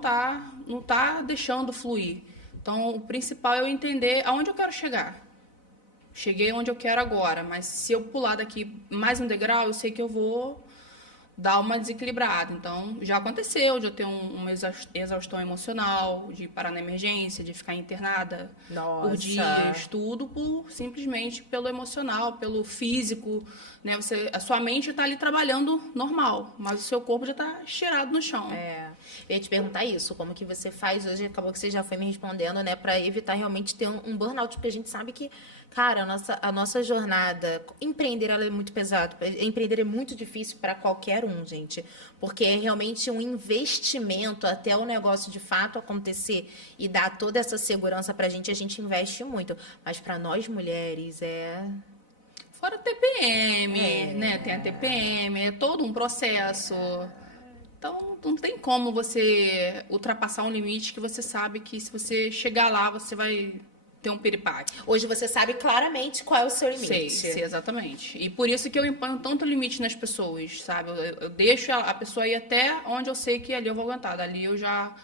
tá deixando fluir. Então, o principal é eu entender aonde eu quero chegar. Cheguei onde eu quero agora, mas se eu pular daqui mais um degrau, eu sei que eu vou dar uma desequilibrada. Então, já aconteceu de eu ter uma exaustão emocional, de parar na emergência, de ficar internada por dias, tudo simplesmente pelo emocional, pelo físico, né? A sua mente está ali trabalhando normal, mas o seu corpo já está estirado no chão. Eu ia te perguntar isso, como que você faz hoje, acabou que você já foi me respondendo, né, para evitar realmente ter um burnout, porque a gente sabe que, cara, a nossa jornada, empreender ela é muito pesado, empreender é muito difícil para qualquer um, gente, porque é realmente um investimento até o negócio de fato acontecer e dar toda essa segurança pra gente, a gente investe muito, mas para nós mulheres Fora a TPM, né, tem a TPM, é todo um processo. Então, não tem como você ultrapassar um limite que você sabe que se você chegar lá, você vai ter um piripaque. Hoje você sabe claramente qual é o seu limite. Sei, exatamente. E por isso que eu imponho tanto limite nas pessoas, sabe? Eu deixo a pessoa ir até onde eu sei que ali eu vou aguentar. Dali eu já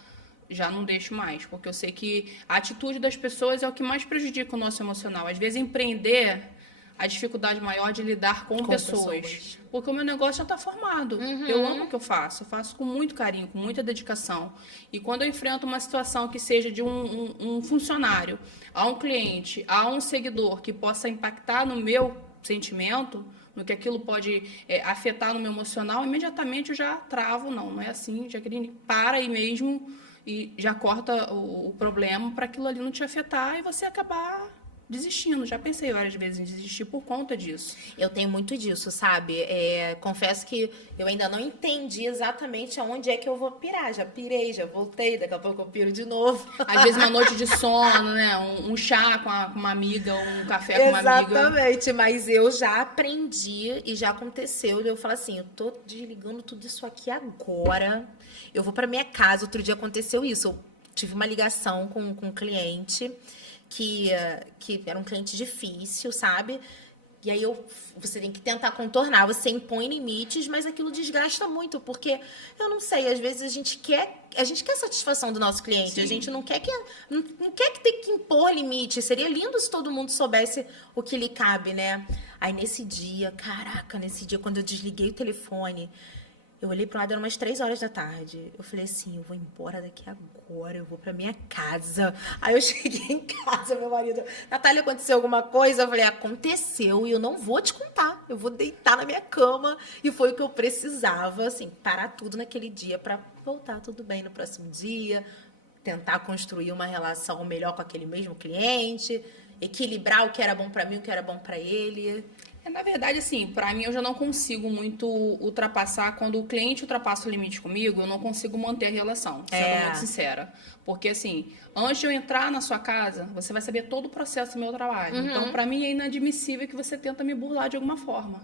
não deixo mais, porque eu sei que a atitude das pessoas é o que mais prejudica o nosso emocional. Às vezes, empreender, a dificuldade maior de lidar com pessoas. Porque o meu negócio já está formado. Eu amo o que eu faço com muito carinho, com muita dedicação. E quando eu enfrento uma situação que seja de um funcionário, a um cliente, a um seguidor que possa impactar no meu sentimento, no que aquilo pode afetar no meu emocional, imediatamente eu já travo. Não é assim, já para aí mesmo e já corta o problema para aquilo ali não te afetar e você acabar desistindo. Já pensei várias vezes em desistir por conta disso. Eu tenho muito disso, sabe? Confesso que eu ainda não entendi exatamente aonde é que eu vou pirar. Já pirei, já voltei, daqui a pouco eu piro de novo. Às vezes uma noite de sono, né? Um chá com uma amiga, um café com uma amiga. Exatamente, mas eu já aprendi e já aconteceu. Eu falo assim, eu tô desligando tudo isso aqui agora. Eu vou pra minha casa. Outro dia aconteceu isso. Eu tive uma ligação com um cliente que era um cliente difícil, sabe? E aí você tem que tentar contornar, você impõe limites, mas aquilo desgasta muito, porque eu não sei, às vezes a gente quer a satisfação do nosso cliente, a gente não quer que ter que impor limite. Seria lindo se todo mundo soubesse o que lhe cabe, né? Aí nesse dia, quando eu desliguei o telefone, eu olhei pro lado, eram umas 3 horas da tarde. Eu falei assim, eu vou embora daqui agora, eu vou pra minha casa. Aí eu cheguei em casa, meu marido, Natália, aconteceu alguma coisa? Eu falei, aconteceu e eu não vou te contar. Eu vou deitar na minha cama. E foi o que eu precisava, assim, parar tudo naquele dia pra voltar tudo bem no próximo dia, tentar construir uma relação melhor com aquele mesmo cliente, equilibrar o que era bom pra mim, o que era bom pra ele. Na verdade, assim, pra mim eu já não consigo muito ultrapassar. Quando o cliente ultrapassa o limite comigo, eu não consigo manter a relação, sendo muito sincera. Porque, assim, antes de eu entrar na sua casa, você vai saber todo o processo do meu trabalho. Então, pra mim é inadmissível que você tenta me burlar de alguma forma.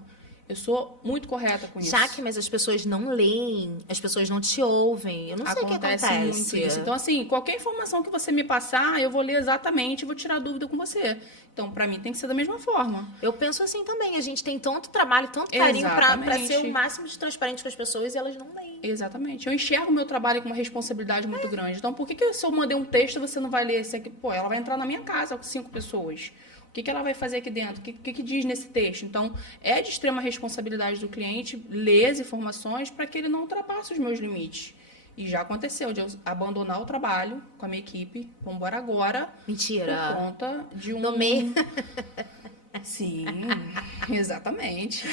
Eu sou muito correta com isso. Mas as pessoas não leem, as pessoas não te ouvem. Eu não sei o que acontece. Muito isso. Então, assim, qualquer informação que você me passar, eu vou ler exatamente e vou tirar dúvida com você. Então, pra mim, tem que ser da mesma forma. Eu penso assim também. A gente tem tanto trabalho, tanto carinho pra ser o máximo de transparente com as pessoas e elas não leem. Exatamente. Eu enxergo o meu trabalho com uma responsabilidade muito grande. Então, por que se eu mandei um texto você não vai ler esse aqui? Pô, ela vai entrar na minha casa com 5 pessoas. O que ela vai fazer aqui dentro? O que diz nesse texto? Então, é de extrema responsabilidade do cliente ler as informações para que ele não ultrapasse os meus limites. E já aconteceu de eu abandonar o trabalho com a minha equipe. Vamos embora agora. Mentira. Por conta de No meio. Sim, exatamente.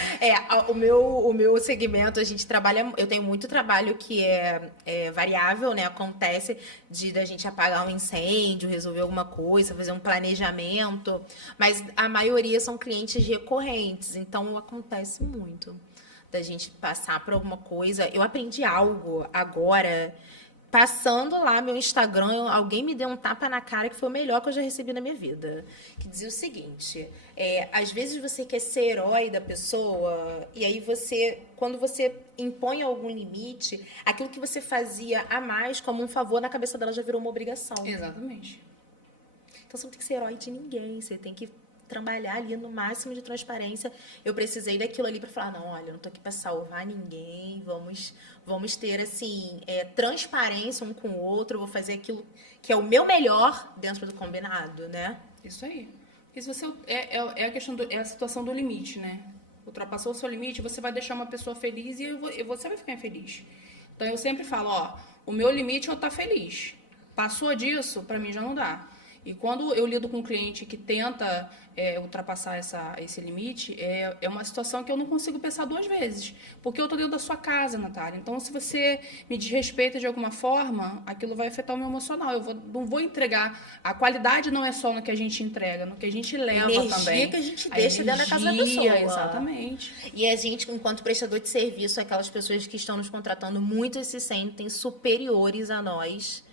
O meu segmento, a gente trabalha. Eu tenho muito trabalho que é variável, né? Acontece da gente apagar um incêndio, resolver alguma coisa, fazer um planejamento. Mas a maioria são clientes recorrentes, então acontece muito da gente passar por alguma coisa. Eu aprendi algo agora. Passando lá meu Instagram, alguém me deu um tapa na cara que foi o melhor que eu já recebi na minha vida. Que dizia o seguinte: às vezes você quer ser herói da pessoa, e aí quando você impõe algum limite, aquilo que você fazia a mais como um favor na cabeça dela já virou uma obrigação. Exatamente. Então você não tem que ser herói de ninguém, você tem que trabalhar ali no máximo de transparência. Eu precisei daquilo ali para falar, não, olha, eu não tô aqui para salvar ninguém, vamos ter, assim, transparência um com o outro, eu vou fazer aquilo que é o meu melhor dentro do combinado, né? Isso aí. Porque se você, a questão é a situação do limite, né? Ultrapassou o seu limite, você vai deixar uma pessoa feliz e você vai ficar infeliz. Então eu sempre falo, o meu limite é eu estar feliz. Passou disso, para mim já não dá. E quando eu lido com um cliente que tenta ultrapassar esse limite, é uma situação que eu não consigo pensar duas vezes. Porque eu estou dentro da sua casa, Natália. Então, se você me desrespeita de alguma forma, aquilo vai afetar o meu emocional. Não vou entregar. A qualidade não é só no que a gente entrega, no que a gente leva também. A energia que a gente deixa dentro da casa da pessoa. Exatamente. E a gente, enquanto prestador de serviço, aquelas pessoas que estão nos contratando, muitas se sentem superiores a nós.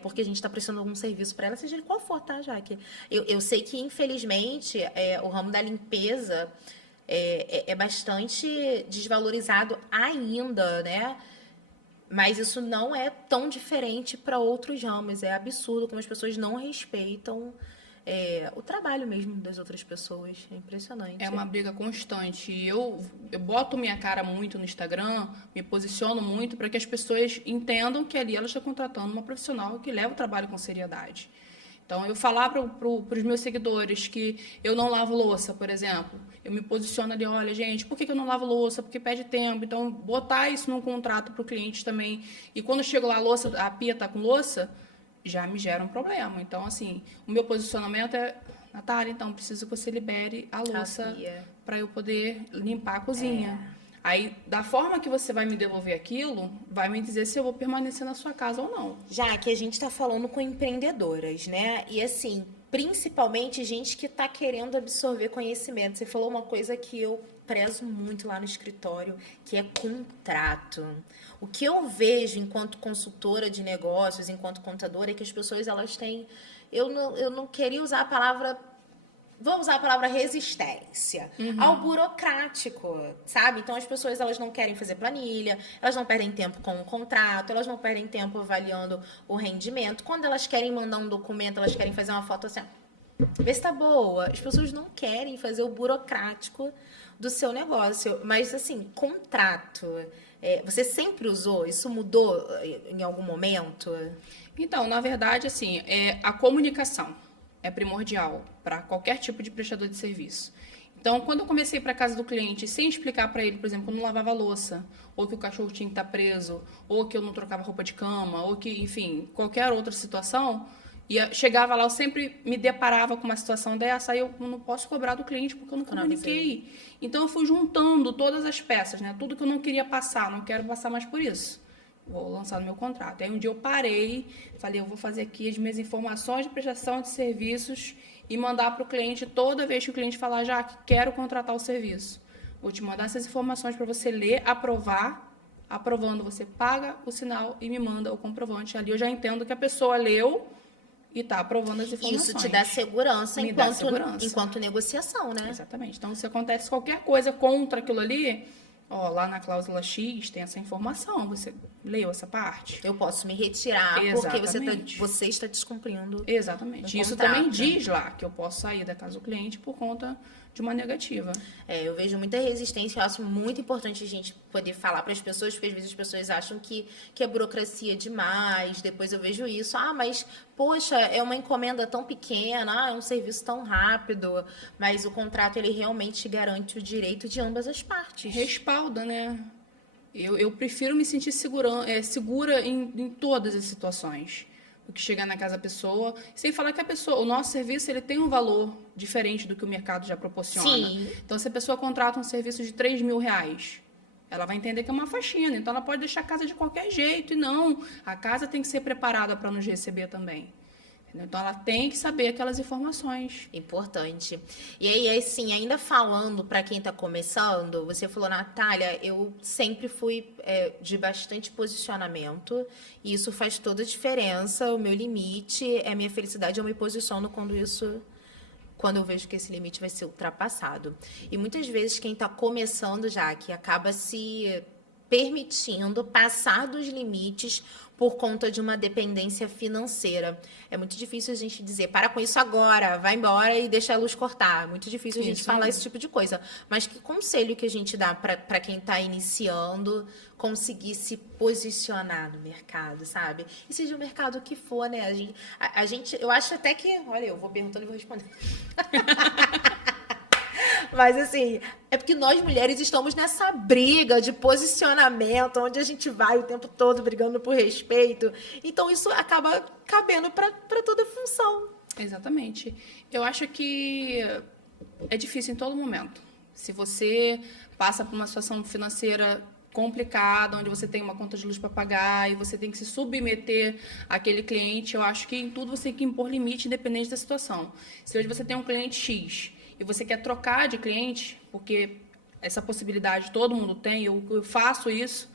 Porque a gente está prestando algum serviço para ela, seja ele qual for, tá, Jaque? Eu sei que, infelizmente, o ramo da limpeza é bastante desvalorizado ainda, né? Mas isso não é tão diferente para outros ramos. É absurdo como as pessoas não respeitam o trabalho mesmo das outras pessoas. É impressionante. É uma briga constante. Eu boto minha cara muito no Instagram, me posiciono muito para que as pessoas entendam que ali ela está contratando uma profissional que leva o trabalho com seriedade. Então, eu falar para os meus seguidores que eu não lavo louça, por exemplo, eu me posiciono ali, olha, gente, por que eu não lavo louça? Porque pede tempo. Então, botar isso num contrato para o cliente também. E quando chego lá, a pia está com louça, já me gera um problema. Então, assim, o meu posicionamento é, Natália, então, preciso que você libere a louça para eu poder limpar a cozinha. Aí, da forma que você vai me devolver aquilo, vai me dizer se eu vou permanecer na sua casa ou não. Já que a gente está falando com empreendedoras, né? E, assim, principalmente gente que está querendo absorver conhecimento. Você falou uma coisa que eu prezo muito lá no escritório, que é contrato. O que eu vejo enquanto consultora de negócios, enquanto contadora, é que as pessoas, elas têm... Eu não queria usar a palavra... Vou usar a palavra resistência ao burocrático, sabe? Então, as pessoas, elas não querem fazer planilha, elas não perdem tempo com o contrato, elas não perdem tempo avaliando o rendimento. Quando elas querem mandar um documento, elas querem fazer uma foto assim, vê se tá boa. As pessoas não querem fazer o burocrático do seu negócio. Mas, assim, contrato, você sempre usou? Isso mudou em algum momento? Então, na verdade, assim, a comunicação é primordial para qualquer tipo de prestador de serviço. Então, quando eu comecei para casa do cliente, sem explicar para ele, por exemplo, que eu não lavava louça, ou que o cachorro tinha que estar preso, ou que eu não trocava roupa de cama, ou que, enfim, qualquer outra situação, chegava lá, eu sempre me deparava com uma situação dessa, aí eu não posso cobrar do cliente porque eu não comuniquei. Então, eu fui juntando todas as peças, né? Tudo que eu não queria passar, não quero passar mais por isso. Vou lançar no meu contrato. Aí um dia eu parei, falei, eu vou fazer aqui as minhas informações de prestação de serviços e mandar para o cliente toda vez que o cliente falar, já quero contratar o serviço. Vou te mandar essas informações para você ler, aprovar. Aprovando, você paga o sinal e me manda o comprovante. Ali eu já entendo que a pessoa leu e está aprovando as informações. Isso te dá segurança enquanto negociação, né? Exatamente. Então, se acontece qualquer coisa contra aquilo ali... lá na cláusula X tem essa informação, você leu essa parte? Eu posso me retirar porque você está descumprindo. Exatamente. Isso também diz lá que eu posso sair da casa do cliente por conta de uma negativa. Eu vejo muita resistência, eu acho muito importante a gente poder falar para as pessoas, porque às vezes as pessoas acham que é burocracia demais, depois eu vejo isso, mas, poxa, é uma encomenda tão pequena, é um serviço tão rápido, mas o contrato, ele realmente garante o direito de ambas as partes. Respalda, né? Eu prefiro me sentir segura em todas as situações. o que chega na casa da pessoa, sem falar que o nosso serviço, ele tem um valor diferente do que o mercado já proporciona. Sim. Então, se a pessoa contrata um serviço de R$ 3.000, ela vai entender que é uma faxina, então ela pode deixar a casa de qualquer jeito, e não, a casa tem que ser preparada para nos receber também. Então, ela tem que saber aquelas informações. Importante. E aí, assim, ainda falando para quem está começando, você falou, Natália, eu sempre fui de bastante posicionamento, e isso faz toda a diferença. O meu limite é minha felicidade, eu me posiciono quando eu vejo que esse limite vai ser ultrapassado. E muitas vezes quem está começando já, que acaba se permitindo passar dos limites por conta de uma dependência financeira. É muito difícil a gente dizer, para com isso agora, vai embora e deixa a luz cortar. É muito difícil a gente falar esse tipo de coisa. Mas que conselho que a gente dá para quem está iniciando conseguir se posicionar no mercado, sabe? E seja o mercado que for, né? A gente, eu acho até que... Olha, eu vou perguntando e vou respondendo. Mas, assim, é porque nós mulheres estamos nessa briga de posicionamento, onde a gente vai o tempo todo brigando por respeito. Então, isso acaba cabendo para toda função. Exatamente. Eu acho que é difícil em todo momento. Se você passa por uma situação financeira complicada, onde você tem uma conta de luz para pagar e você tem que se submeter àquele cliente, eu acho que em tudo você tem que impor limite, independente da situação. Se hoje você tem um cliente X e você quer trocar de cliente, porque essa possibilidade todo mundo tem, eu faço isso,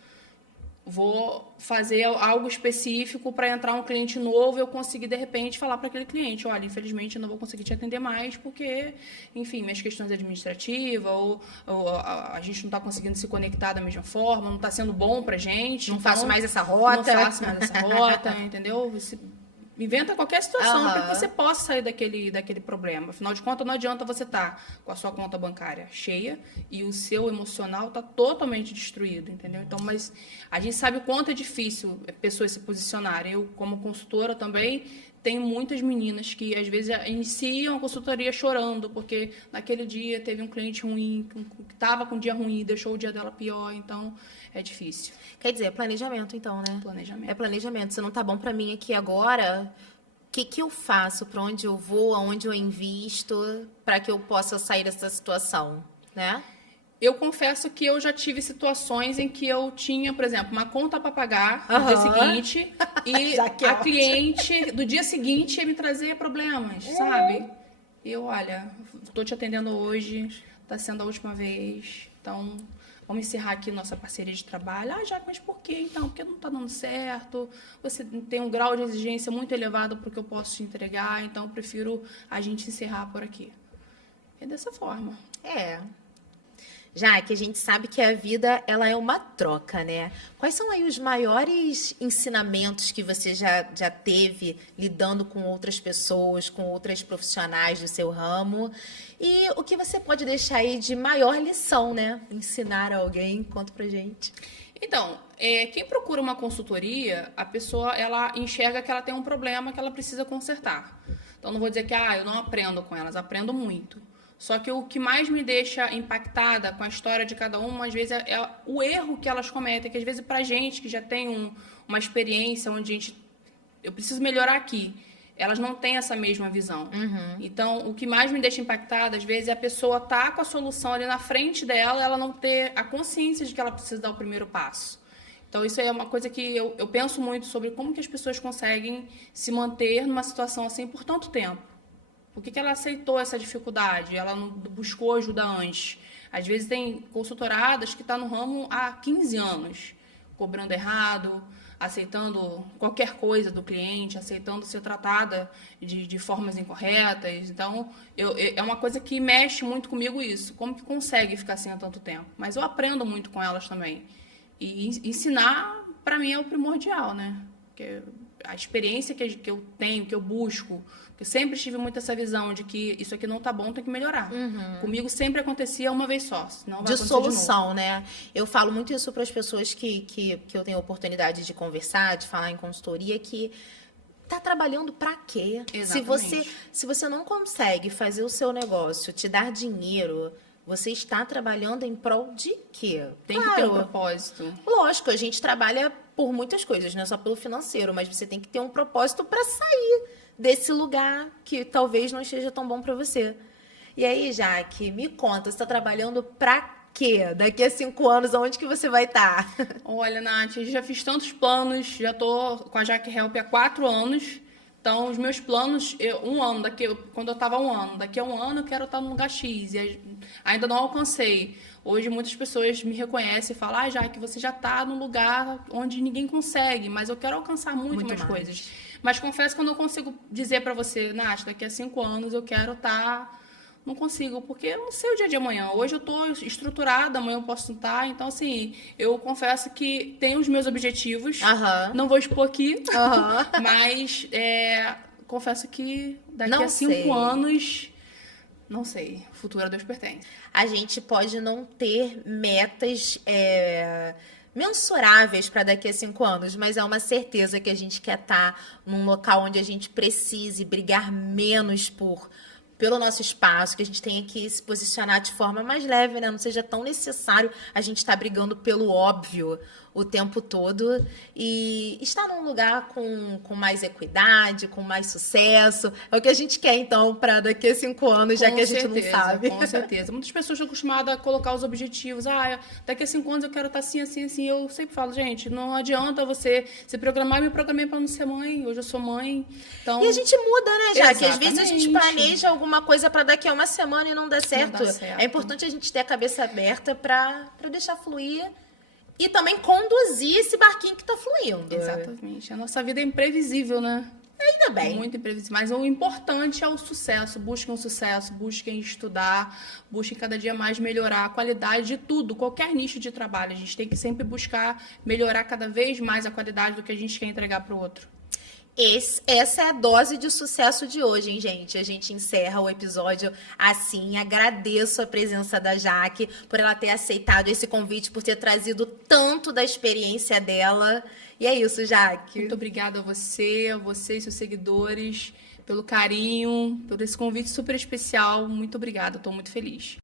vou fazer algo específico para entrar um cliente novo e eu conseguir, de repente, falar para aquele cliente, olha, infelizmente eu não vou conseguir te atender mais porque, enfim, minhas questões administrativas ou a gente não está conseguindo se conectar da mesma forma, não está sendo bom para a gente. Não então, faço mais essa rota. Não faço mais essa rota, entendeu? Inventa qualquer situação para que você possa sair daquele problema. Afinal de contas, não adianta você estar com a sua conta bancária cheia e o seu emocional está totalmente destruído, entendeu? Então, mas a gente sabe o quanto é difícil pessoas se posicionarem. Eu, como consultora também, tenho muitas meninas que, às vezes, iniciam a consultoria chorando, porque naquele dia teve um cliente ruim, que estava com um dia ruim, deixou o dia dela pior, então é difícil. Quer dizer, é planejamento, então, né? Planejamento. É planejamento. Se não tá bom para mim aqui agora, o que eu faço? Para onde eu vou? Aonde eu invisto? Para que eu possa sair dessa situação, né? Eu confesso que eu já tive situações em que eu tinha, por exemplo, uma conta para pagar no dia seguinte e a cliente do dia seguinte ia me trazer problemas, sabe? E eu, olha, estou te atendendo hoje, está sendo a última vez, então vamos encerrar aqui nossa parceria de trabalho. Ah, Jaque, mas por quê então? Porque não está dando certo, você tem um grau de exigência muito elevado para o que eu posso te entregar, então eu prefiro a gente encerrar por aqui. É dessa forma. Já que a gente sabe que a vida ela é uma troca, né? Quais são aí os maiores ensinamentos que você já teve lidando com outras pessoas, com outras profissionais do seu ramo? E o que você pode deixar aí de maior lição, né? Ensinar a alguém? Conta pra gente. Então, quem procura uma consultoria, a pessoa ela enxerga que ela tem um problema que ela precisa consertar. Então, não vou dizer que eu não aprendo com elas, aprendo muito. Só que o que mais me deixa impactada com a história de cada uma, às vezes, é o erro que elas cometem, que às vezes pra gente, que já tem uma experiência onde eu preciso melhorar aqui, elas não têm essa mesma visão. Então, o que mais me deixa impactada, às vezes, é a pessoa estar com a solução ali na frente dela, ela não ter a consciência de que ela precisa dar o primeiro passo. Então, isso é uma coisa que eu penso muito sobre como que as pessoas conseguem se manter numa situação assim por tanto tempo. Por que ela aceitou essa dificuldade? Ela não buscou ajuda antes. Às vezes tem consultoradas que estão no ramo há 15 anos, cobrando errado, aceitando qualquer coisa do cliente, aceitando ser tratada de formas incorretas. Então, é uma coisa que mexe muito comigo isso. Como que consegue ficar assim há tanto tempo? Mas eu aprendo muito com elas também. E ensinar, para mim, é o primordial, né? Porque a experiência que eu tenho, que eu busco, que eu sempre tive muito essa visão de que isso aqui não tá bom, tem que melhorar. Comigo sempre acontecia uma vez só, senão vai acontecer solução, de novo. né? Eu falo muito isso para as pessoas que eu tenho a oportunidade de conversar, de falar em consultoria, que tá trabalhando para quê? Exatamente. Se você não consegue fazer o seu negócio, te dar dinheiro, você está trabalhando em prol de quê? Tem que ter um propósito. Lógico, a gente trabalha por muitas coisas, não é só pelo financeiro, mas você tem que ter um propósito para sair desse lugar que talvez não esteja tão bom para você. E aí, Jaque, me conta, você está trabalhando para quê? Daqui a 5 anos, aonde que você vai estar? Olha, Nath, eu já fiz tantos planos, já tô com a Jaque Help há 4 anos. Então, os meus planos, quando eu estava 1 ano, daqui a 1 ano eu quero estar no lugar X. E ainda não alcancei. Hoje, muitas pessoas me reconhecem e falam, Jaque, você já está num lugar onde ninguém consegue, mas eu quero alcançar muito mais coisas. Mas confesso que eu não consigo dizer para você, Nath, daqui a 5 anos eu quero estar... Não consigo, porque eu não sei o dia de amanhã. Hoje eu estou estruturada, amanhã eu posso estar. Então, assim, eu confesso que tenho os meus objetivos. Não vou expor aqui, mas confesso que daqui a 5 anos, não sei. O futuro a Deus pertence. A gente pode não ter metas mensuráveis para daqui a 5 anos, mas é uma certeza que a gente quer estar num local onde a gente precise brigar menos pelo nosso espaço, que a gente tenha que se posicionar de forma mais leve, né? Não seja tão necessário a gente estar brigando pelo óbvio o tempo todo e estar num lugar com mais equidade, com mais sucesso. É o que a gente quer, então, para daqui a 5 anos, já que a gente não sabe. Com certeza. Muitas pessoas estão acostumadas a colocar os objetivos. Daqui a 5 anos eu quero estar assim, assim, assim. Eu sempre falo, gente, não adianta você se programar. Eu me programei para não ser mãe. Hoje eu sou mãe. Então... E a gente muda, né, já? Que às vezes a gente planeja alguma coisa para daqui a 1 semana e não dá certo. Não dá certo. É importante a gente ter a cabeça aberta para deixar fluir. E também conduzir esse barquinho que tá fluindo. Exatamente. A nossa vida é imprevisível, né? Ainda bem. Muito imprevisível. Mas o importante é o sucesso. Busquem o sucesso, busquem estudar, busquem cada dia mais melhorar a qualidade de tudo, qualquer nicho de trabalho. A gente tem que sempre buscar melhorar cada vez mais a qualidade do que a gente quer entregar para o outro. Essa é a dose de sucesso de hoje, hein, gente? A gente encerra o episódio assim. Agradeço a presença da Jaque por ela ter aceitado esse convite, por ter trazido tanto da experiência dela. E é isso, Jaque. Muito obrigada a você e seus seguidores, pelo carinho, por esse convite super especial. Muito obrigada, estou muito feliz.